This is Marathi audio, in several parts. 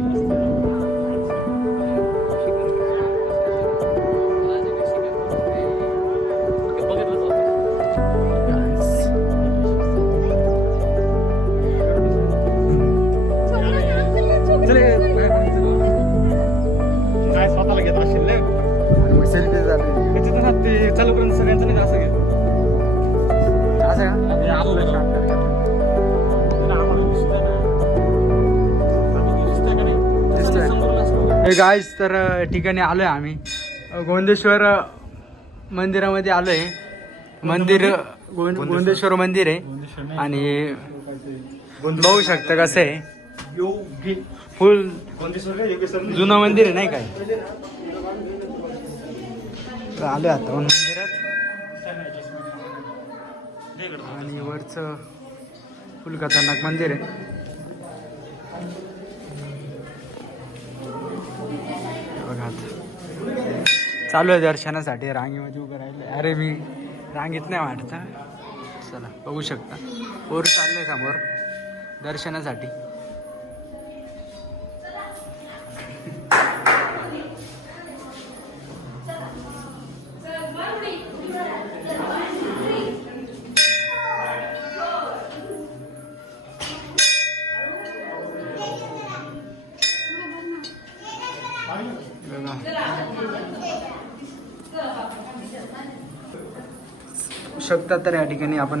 काय हे गाईज तर ठिकाणी आलोय आम्ही. अ, गोंदेश्वर मंदिरामध्ये आलोय. मंदिर गोंद- गोंदेश्वर मंदिर आहे. आणि बघू शकता कसं आहे. फुल. जुनं मंदिर आहे नाही काय? आलोय आता मंदिरात. आणि वरचं फुल खतरनाक मंदिर आहे. चालू आहे दर्शनासाठी. रांगेमध्ये उभं राहिले अरे मी रांगेत नाही वाटतं चला बघू शकता. पोर चाललंय समोर दर्शनासाठी. शकता तर या ठिकाणी आपण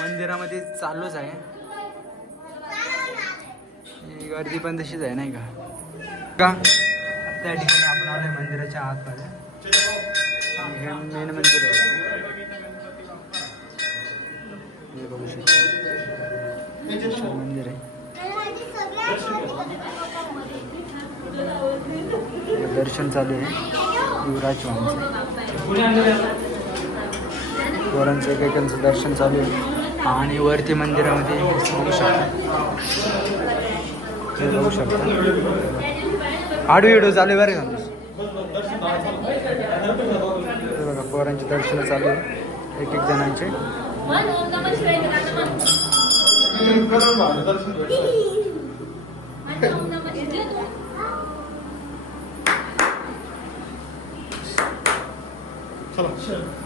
मंदिरामध्ये चालूच आहे. गर्दी पण तशीच आहे नाही का? का? त्या ठिकाणी आपण आलोय मंदिराच्या आतमध्ये. हे मेन मंदिर आहे. बघू शकतो. मंदिर आहे. दर्शन चालू आहे. युवराज चव्हाणचं पोरांचं एकेकांचं दर्शन चालू आहे. आणि वरती मंदिरामध्ये बघू शकता. हे बघू शकता. आडू इडू चालू आहे बरं का? बघा पोरांचे दर्शन चालू आहे. एक एक जणांचे. चला.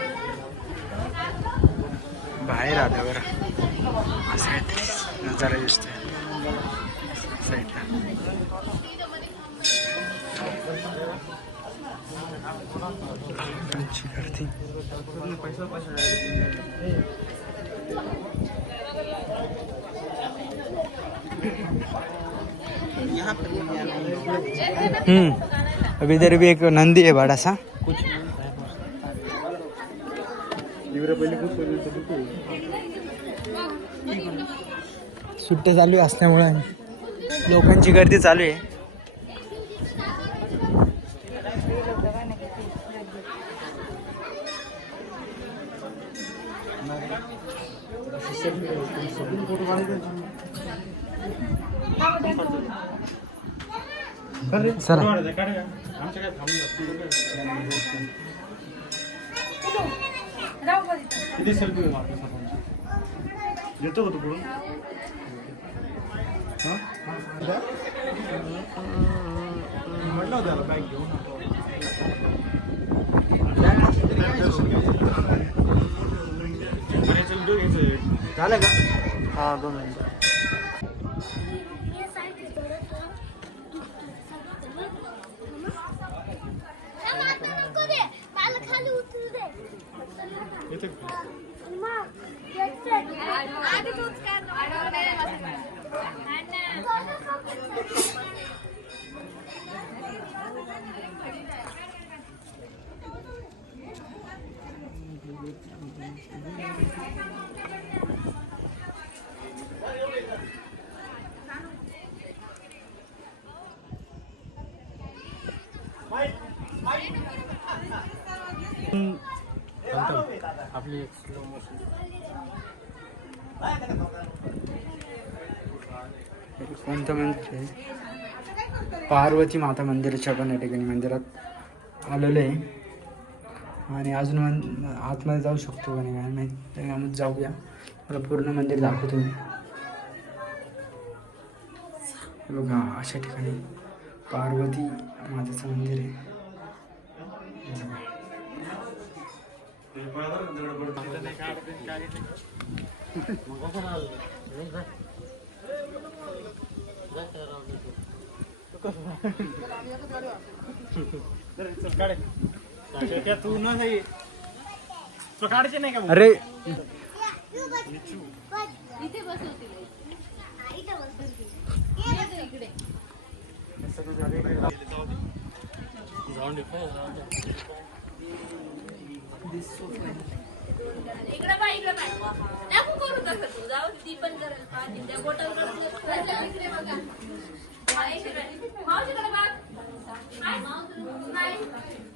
बाहेर आल्यावर बरं. असं काहीतरी नजारा दिसतोय. साईडला. लोकांची गर्दी. हम्म. अभी इधर भी एक नंदी है बड़ा सा. सुट्ट्या चालू असल्यामुळे. लोकांची गर्दी चालू आहे. चला. किती सेल्फी घेऊ आपल्या सर्वांची? येतो का तू पुढून? हा? म्हटलं होतं बॅग घेऊन. झालं का? हा दोन मिनिटं. çek. Mike, Mike. आपली आधी तूच आपली कोणतं मंदिर आहे? पार्वती माता मंदिराच्या पण या ठिकाणी मंदिरात आलेलं आहे. आणि अजून मन आतमध्ये जाऊ शकतो का नाही? काय आम्ही जाऊया. मला पूर्ण मंदिर दाखवतो. मी बघा अशा ठिकाणी पार्वती मातेचं मंदिर आहे. तू न नाही तू काढायचे नाही। का? अरे इथे बसवतील इथे बसवतील इकडे इकडे पाय इकडे पाय नको करू तसं तू जाऊ ती पण करेल पाहते त्या बोटल इकडे बघा इकडे. मावशीकडे बघ. हाय. नाही. नाही. नाही.